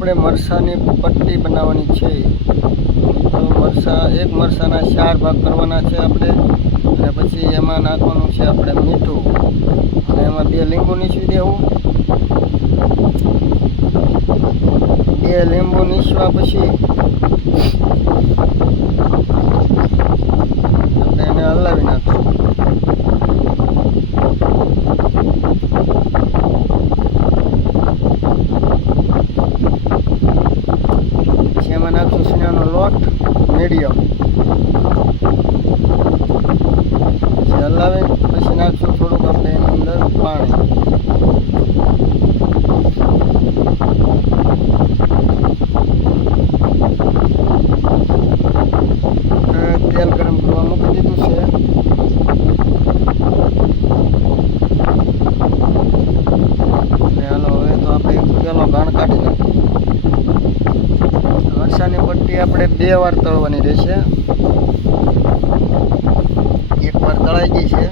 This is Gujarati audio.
આપણે મરસાની પટ્ટી બનાવવાની છે. તો એક મરસાના 4 ભાગ કરવાના છે આપણે. અને પછી એમાં નાખવાનું છે આપણે મીઠું, અને એમાં 2 લીંબુ નીચવી દેવું. 2 લીંબુ નીચવા પછી આપણે એને હલાવી નાખશું. પછી એમાં નાખશું સિંગનો લોટ મીડિયમ. પછી હલાવી પછી નાખશું થોડુંક આપણે એની અંદર પાણી. તેલ ગરમ કરવા મૂકી દીધું છે. અને હાલો હવે તો આપણે પેલો ઘાણ કાઢી નાખીએ. મરસાની પટ્ટી આપણે 2 વાર તળવાની રહેશે. એક વાર તળાઈ ગઈ છે.